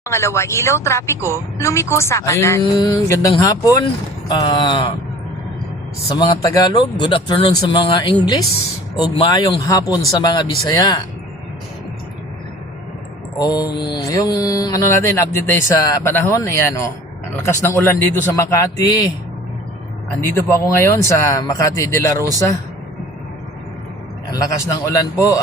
Pangalawa, ilaw trapiko, lumiko sa kanan. Ayun, gandang hapon. Sa mga Tagalog, good afternoon sa mga English, ug maayong hapon sa mga Bisaya. O yung ano natin, update tayo sa panahon. Ayan ang lakas ng ulan dito sa Makati. Andito po ako ngayon sa Makati de la Rosa. Ang lakas ng ulan po.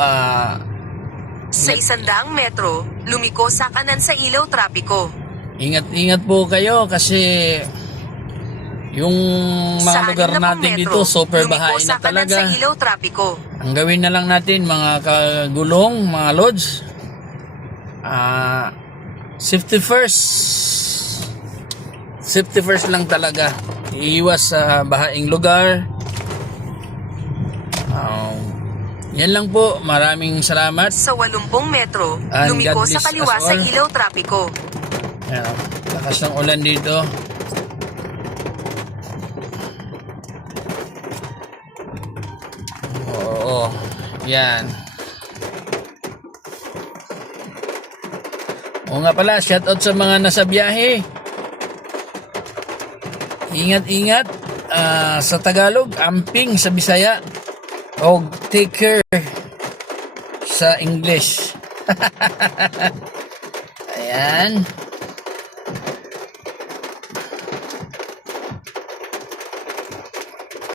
Sa 100 metro, lumiko sa kanan sa ilaw trapiko. Ingat po kayo kasi yung mga Sa lugar 60 natin metro, dito super lumiko bahain sa na kanan talaga. sa ilaw trapiko. Ang gawin na lang natin mga kagulong, mga lods, safety first. Safety first lang talaga. Iiwas sa bahaing lugar. Yan lang po. Maraming salamat. Sa 80 metro, And lumiko God sa bless kaliwa us sa all. ilaw trapiko. Ayan, lakas ng ulan dito. Oo. Yan. O nga pala, shoutout sa mga nasa biyahe. Ingat-ingat. Sa Tagalog, amping sa Bisaya. O take care sa English. Ayan.